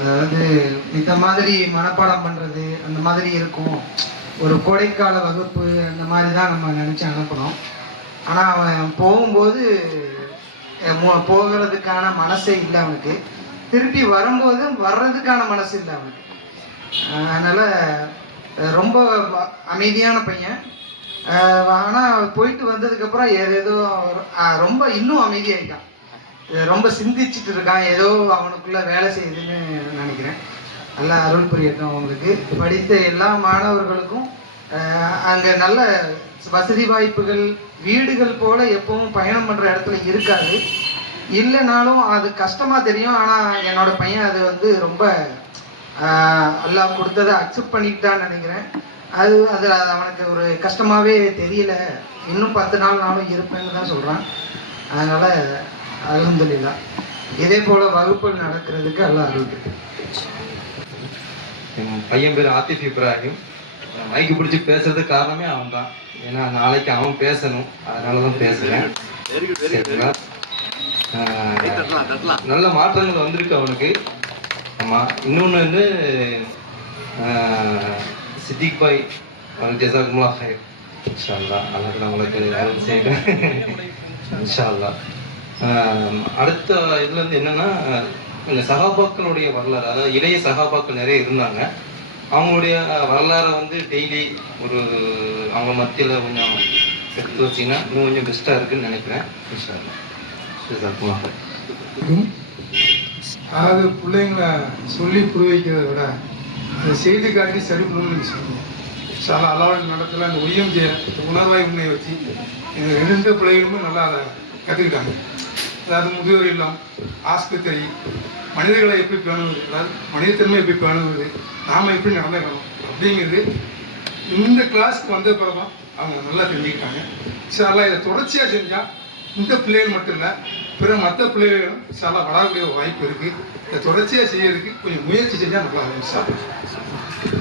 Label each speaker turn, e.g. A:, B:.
A: அதாவது இந்த மாதிரி மனப்பாடம் பண்ணுறது அந்த மாதிரி இருக்கும். ஒரு கோடைக்கால வகுப்பு அந்த மாதிரி தான் நம்ம நினச்சி அனுப்பணும். ஆனால் அவன் போகும்போது போகிறதுக்கான மனசே இல்லை அவனுக்கு. திருப்பி வரும்போது வர்றதுக்கான மனசு இல்லை அவனுக்கு. அதனால் ரொம்ப அமைதியான பையன். ஆனால் போயிட்டு வந்ததுக்கப்புறம் ஏதேதோ ரொம்ப இன்னும் அமைதியாயிட்டான். ரொம்ப சிந்திச்சுட்டு இருக்கான் ஏதோ அவனுக்குள்ள வேலை செய்யுதுன்னு நினைக்கிறேன். நல்ல அருள் புரியட்டும் அவங்களுக்கு படித்த எல்லா மாணவர்களுக்கும் அங்கே நல்ல வசதி வாய்ப்புகள் வீடுகள் போல எப்பவும் பயணம் பண்ணுற இடத்துல இருக்காது. இல்லைனாலும் அது கஷ்டமாக தெரியும். ஆனால் என்னோட பையன் அது வந்து ரொம்ப ஆஹ் கொடுத்ததை அக்செப்ட் பண்ணிக்கிட்டான்னு நினைக்கிறேன். அது அது அவனுக்கு ஒரு கஷ்டமாகவே தெரியல. இன்னும் பத்து நாள் நானும் இருப்பேன்னு தான் சொல்கிறான் அதனால் அல்ஹம்துலில்லாஹ் இதே போல வகுப்புகள் நடக்கிறதுக்கு அல்லாஹ் அருள்.
B: என் பையன் பேர் ஆத்திஃப் இப்ராஹிம். மைக்கு பிடிச்சி பேசுறதுக்கு காரணமே அவன் தான் ஏன்னா நாளைக்கு அவன் பேசணும். அதனால தான் ஆஹ் நல்ல மாற்றங்கள் வந்திருக்கு அவனுக்கு. ஆமா இன்னொன்று வந்து சித்திக் பாய் அவனுக்கு ஜெசாக்குமுல்லா ஹைர் இன்ஷா அல்லாஹ் அல்லாஹ் நம்மளுக்கு அருள் செய்யணும் இன்ஷா அல்லாஹ் ஆஹ் அடுத்த இதுல இருந்து என்னன்னா இந்த சகாபாக்களுடைய வரலாறு அதாவது இளைய சகாபாக்கள் நிறைய இருந்தாங்க. அவங்களுடைய வரலாறை வந்து டெய்லி ஒரு அவங்க மத்தியில் கொஞ்சம் எடுத்து வச்சிங்கன்னா இன்னும் கொஞ்சம் பெஸ்ட்டாக இருக்குன்னு நினைக்கிறேன்.
C: அதாவது பிள்ளைங்களை சொல்லி புரிய வைக்கிறத விட அதை செய்து காட்டி சரி பண்ணணும்னு நீங்கள் சில சாலா அலாவோட நடத்துல அந்த ஒய்எம்ஜியை உணர்வாய் உண்மையை வச்சு எங்கள் ரெண்டு பிள்ளைகளுமே நல்லா அதை கற்றுக்கிட்டாங்க. அதாவது முதியோர் இல்லம் ஆஸ்பத்திரி மனிதர்களை எப்படி பேணுவது அதாவது மனிதத்தன்மை எப்படி பேணுவது நாம் எப்படி நடந்துக்கணும் அப்படிங்கிறது இந்த கிளாஸ்க்கு வந்த பிறகு தான் அவங்க நல்லா தெரிஞ்சுக்கிட்டாங்க. சாலா இதை தொடர்ச்சியாக செஞ்சால் இந்த பிள்ளைகள் மட்டும் இல்லை பிற மற்ற பிள்ளைகளும் சாலா வளரக்கூடிய வாய்ப்பு இருக்குது இதை தொடர்ச்சியாக செய்யறதுக்கு கொஞ்சம் முயற்சி செஞ்சால் நல்லா இருக்கும் சார்